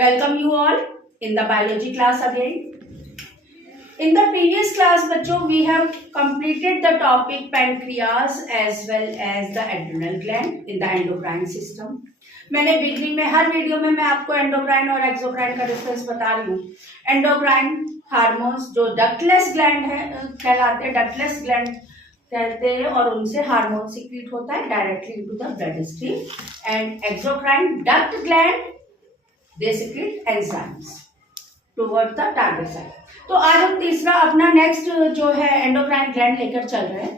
Welcome you all in the biology class again. In the previous class, बच्चों, we have completed the topic pancreas as well as the adrenal gland in the endocrine system. मैंने beginning में हर video में मैं आपको endocrine और exocrine का difference बता रही हूँ. एंडोक्राइन हार्मोन्स जो डक्टलेस ग्लैंड है कहलाते हैं, डक्टलेस ग्लैंड कहते हैं, और उनसे हार्मोन सीक्रेट होता है directly into the blood stream. And exocrine duct gland they secret enzymes toward the target site. तो आज हम तीसरा अपना नेक्स्ट जो है एंडोक्राइन ग्लैंड लेकर चल रहे हैं.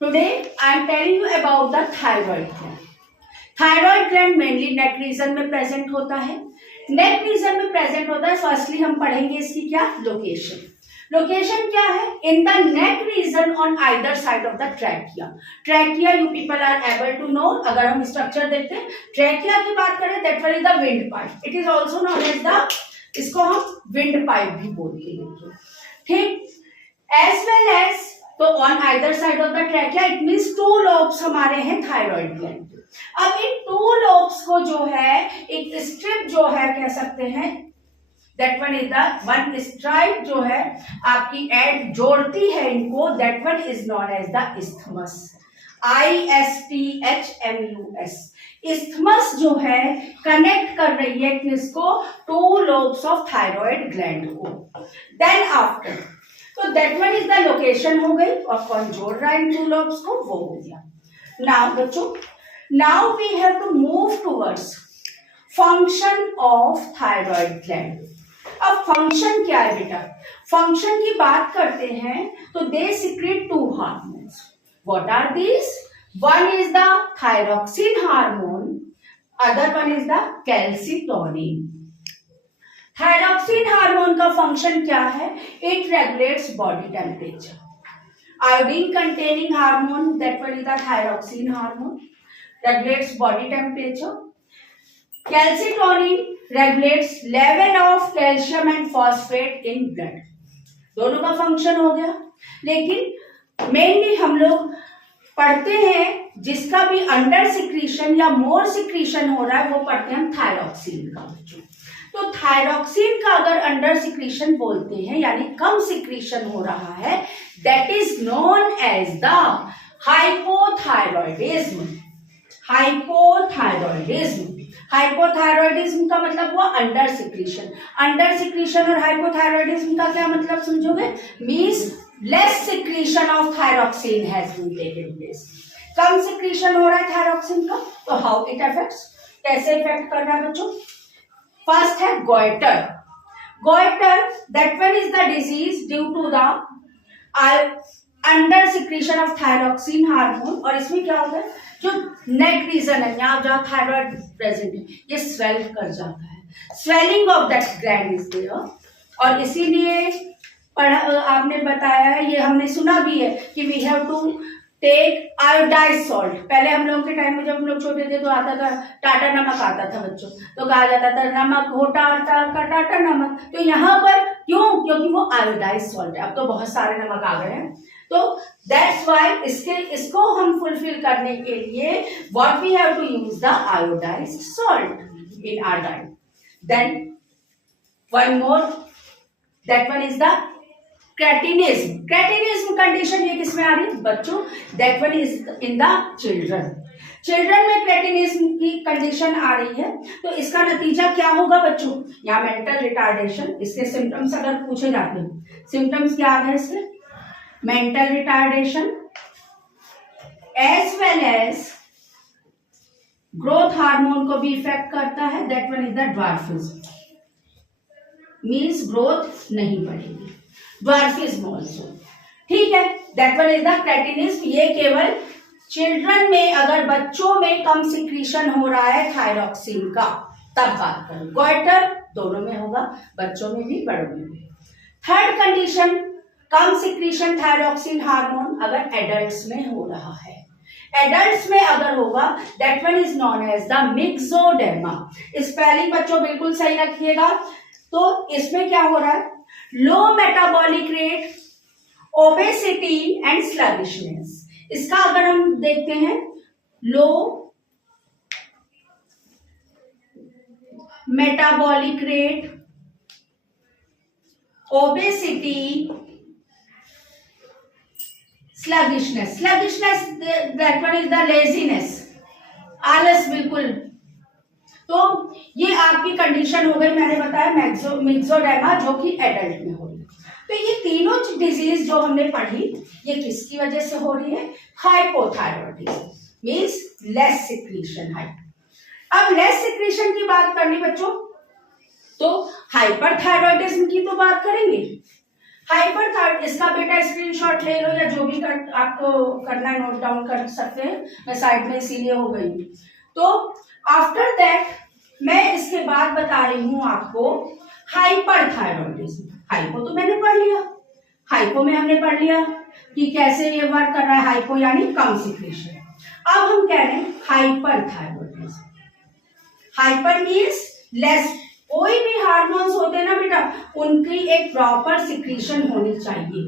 Today I am telling you about the thyroid gland. Thyroid gland mainly neck region में प्रेजेंट होता है. नेक रीजन में प्रेजेंट होता है. फर्स्टली हम पढ़ेंगे इसकी क्या लोकेशन. लोकेशन क्या है? In the neck region on either side of the trachea. Trachea you people are able to know. अगर हम स्ट्रक्चर देखते हैं, ट्रैकिया की बात करें, that one is the windpipe. It is also known as the, इसको हम windpipe भी बोलते हैं. ठीक. एज वेल एज, तो on either side of the trachea it means 2 lobes हमारे हैं थायराइड ग्लैंड. अब इन 2 लोब्स को जो है एक स्ट्रिप जो है कह सकते हैं, that one is the one stripe जो है आपकी एड जोड़ती है इनको, that one is known as the isthmus. ISTHMUS. isthmus जो है कनेक्ट कर रही है किसको? 2 लोब्स ऑफ थायराइड ग्लैंड को. देन आफ्टर, तो that one is the location हो गई, और कौन जोड़ रहा है इन 2 लोब्स को, वो हो गया. नाउ बच्चों, now we have to move towards function of thyroid gland. अब फंक्शन क्या है बेटा? फंक्शन की बात करते हैं तो they secrete 2 hormones. What are these? One is the thyroxine hormone, other one is the calcitonin. Thyroxine hormone का फंक्शन क्या है? It regulates body temperature. Iodine containing hormone, that one is the thyroxine hormone, regulates body temperature. Calcitonin regulates level of calcium and phosphate in blood. दोनों का function हो गया. लेकिन mainly हम लोग पढ़ते हैं जिसका भी अंडर सिक्रीशन या मोर सिक्रीशन हो रहा है वो पढ़ते हैं हम थायरोक्सिन का. तो थायरोक्सिन का अगर अंडर सिक्रीशन बोलते हैं यानी कम सिक्रीशन हो रहा है, that is known as the hypothyroidism. Hypothyroidism. Hypothyroidism का मतलब हुआ अंडर सिक्रीशन. अंडर सिक्रीशन और हाइपोथायरॉयडिज्म का क्या मतलब समझोगे? Means less secretion of thyroxine has been taken place. कम सिक्रीशन हो रहा है थायरोक्सिन का. तो हाउ इट अफेक्ट्स, कैसे इफेक्ट कर रहा है बच्चों? फर्स्ट है goitre. Goitre, that one is the disease due to the under secretion of thyroxine hormone. और इसमें क्या होता है, जो नेक रीजन है यहाँ जहाँ थायराइड प्रेजेंट है ये स्वेल कर जाता है. Swelling of that gland is there. और इसीलिए आपने बताया है, ये हमने सुना भी है कि we have to take iodise salt. पहले हम लोगों के टाइम में जब हम लोग छोटे थे तो आता था टाटा नमक आता था बच्चों, तो कहा जाता था नमक होटा का टाटा नमक. तो यहाँ पर क्यों? क्योंकि वो आयोडाइज सॉल्ट है. अब तो बहुत सारे नमक आ गए हैं. तो दैट्स वाई इसको हम फुलफिल करने के लिए what we have to use the iodised salt in our diet. Then one more, that one is the cretinism. Cretinism condition ये किसमें आ रही है बच्चों? That one is in the children. Children में क्रेटिनिज्म की कंडीशन आ रही है. तो इसका नतीजा क्या होगा बच्चों? यहाँ मेंटल रिटार्डेशन. इसके सिम्टम्स अगर पूछे जाते हैं, सिम्टम्स क्या आ गए इसके? Mental retardation as well as growth hormone को भी इफेक्ट करता है. That one is the dwarfism. Means growth नहीं बढ़ेगी. Dwarfism also. ठीक है, that one is the cretinism. ये केवल चिल्ड्रन में, अगर बच्चों में कम सिक्रीशन हो रहा है थायरोक्सिन का तब बात करें. गोइटर दोनों में होगा, बच्चों में भी बड़ों में भी. थर्ड कंडीशन, कम सिक्रीशन थायरोक्सिन हार्मोन अगर एडल्ट्स में हो रहा है. एडल्ट्स में अगर होगा, that one is known as the myxoedema. Spelling बच्चों बिल्कुल सही रखिएगा. तो इसमें क्या हो रहा है? Low metabolic rate, obesity and sluggishness. इसका अगर हम देखते हैं, लो metabolic rate, obesity, sluggishness, that one is the laziness, आलस बिल्कुल। तो ये आपकी कंडीशन हो गई, मैंने बताया मिक्सोडेमा, जो कि एडल्ट में हो रही है। तो ये तीनों डिजीज जो हमने पढ़ी, ये किसकी वजह से हो रही है? Hypothyroidism, means less secretion height. अब लेस सिक्रीशन की बात कर ली बच्चों, तो हाइपरथायरॉयडिज्म की तो बात करेंगे। हाइपरथायरॉयड, इसका बेटा स्क्रीनशॉट ले लो, या जो भी आपको करना है नोट डाउन कर सकते हैं, मैं साइड में इसीलिए हो गई। तो आफ्टर दैट मैं इसके बाद बता रही हूं आपको हाइपरथायरॉयडिज्म। हाइपो तो मैंने पढ़ लिया, हाइपो में हमने पढ़ लिया कि कैसे ये वर्क कर रहा है, हाइपो यानी कम सिक्रीशन। अब हम कह रहे हैं हाइपरथायरॉयडिज्म। हाइपर मीन्स लेस, कोई भी हार्मोन्स होते हैं ना बेटा, उनकी एक प्रॉपर सिक्रीशन होनी चाहिए,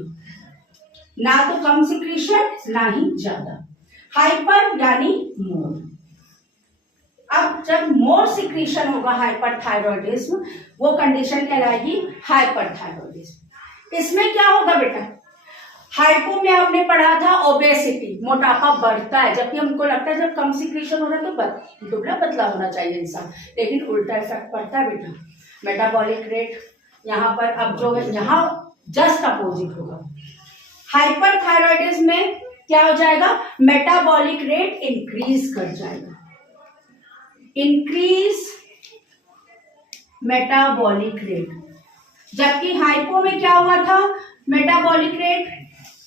ना तो कम सिक्रीशन ना ही ज्यादा। हाइपर यानी मोर। अब जब मोर सिक्रीशन होगा हाइपरथायरॉयडिज्म, वो कंडीशन कहलाएगी हाइपरथायरॉयडिज्म। इसमें क्या होगा बेटा? हाइपो में हमने पढ़ा था ओबेसिटी, मोटापा बढ़ता है, जबकि हमको लगता है जब कम सिक्रीशन हो रहा है तो दुबला पतला होना चाहिए इंसान, लेकिन उल्टा इफेक्ट पड़ता है बेटा। मेटाबॉलिक रेट यहाँ पर अब जो है, यहाँ जस्ट अपोजिट होगा। हाइपरथायरॉयडिज्म में क्या हो जाएगा? मेटाबॉलिक रेट इंक्रीज कर जाएगा, इंक्रीज मेटाबॉलिक रेट। जबकि हाइपो में क्या हुआ था? मेटाबॉलिक रेट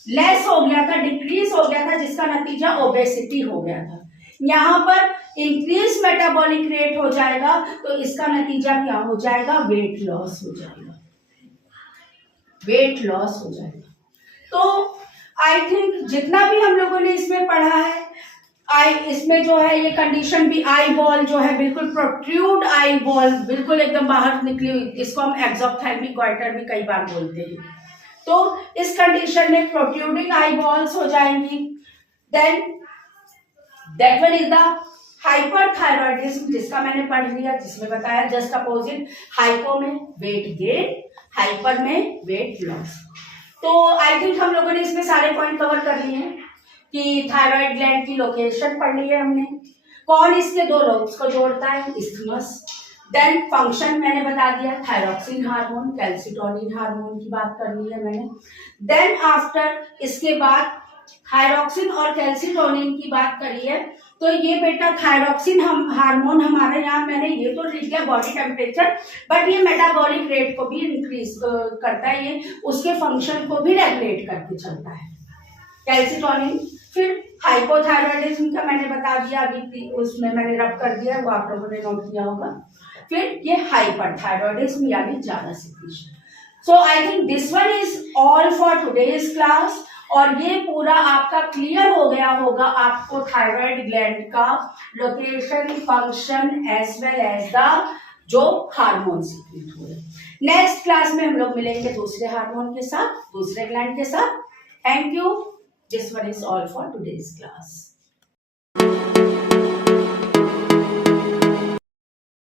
लेस हो गया था, डिक्रीज हो गया था, जिसका नतीजा ओबेसिटी हो गया था। यहाँ पर इंक्रीज मेटाबॉलिक रेट हो जाएगा, तो इसका नतीजा क्या हो जाएगा? वेट लॉस हो जाएगा, वेट लॉस हो जाएगा। तो आई थिंक जितना भी हम लोगों ने इसमें पढ़ा है, इसमें जो है ये कंडीशन भी, आई बॉल जो है बिल्कुल प्रोट्रूड आई बॉल, बिल्कुल एकदम बाहर निकली हुई, इसको हम एक्सोप्थेल्मिक गॉइटर भी कई बार बोलते हैं। तो इस कंडीशन में प्रोट्रूडिंग आई बॉल्स हो जाएंगी। Then that one is the hyperthyroidism, जिसका मैंने पढ़ लिया, जिसमें बताया जस्ट अपोजिट, हाइपो में वेट गेन, हाइपर में वेट लॉस। तो आई थिंक हम लोगों ने इसमें सारे पॉइंट कवर कर लिए हैं कि थायराइड ग्लैंड की लोकेशन पढ़ ली है हमने, कौन इसके दो लोब्स को जोड़ता है, इस्थमस। देन फंक्शन मैंने बता दिया, थायरॉक्सिन हार्मोन, कैल्सिटोनिन हार्मोन की बात कर ली है मैंने। देन आफ्टर इसके बाद थायरॉक्सिन और कैल्सिटोनिन की बात करी है, तो ये बेटा थायरॉक्सिन हार्मोन हमारे यहाँ, मैंने ये तो लिख दिया बॉडी टेम्परेचर, बट ये मेटाबॉलिक रेट को भी इंक्रीज करता है, ये उसके फंक्शन को भी रेगुलेट करके चलता है। कैल्सिटोनिन, फिर हाइपोथायरॉयडिज्म का मैंने बता दिया, अभी उसमें मैंने रब कर दिया, वो आप लोगों ने नोट किया होगा। फिर ये हाइपरथायरॉयडिज्म यानी ज्यादा secretion. So I think this one is all for today's class, और ये पूरा आपका क्लियर हो गया होगा आपको थायराइड ग्लैंड का location, function as well as the जो हार्मोन सीक्रेट हो रहे। नेक्स्ट क्लास में हम लोग मिलेंगे दूसरे हार्मोन के साथ, दूसरे ग्लैंड के साथ। Thank you. This one is all for today's class.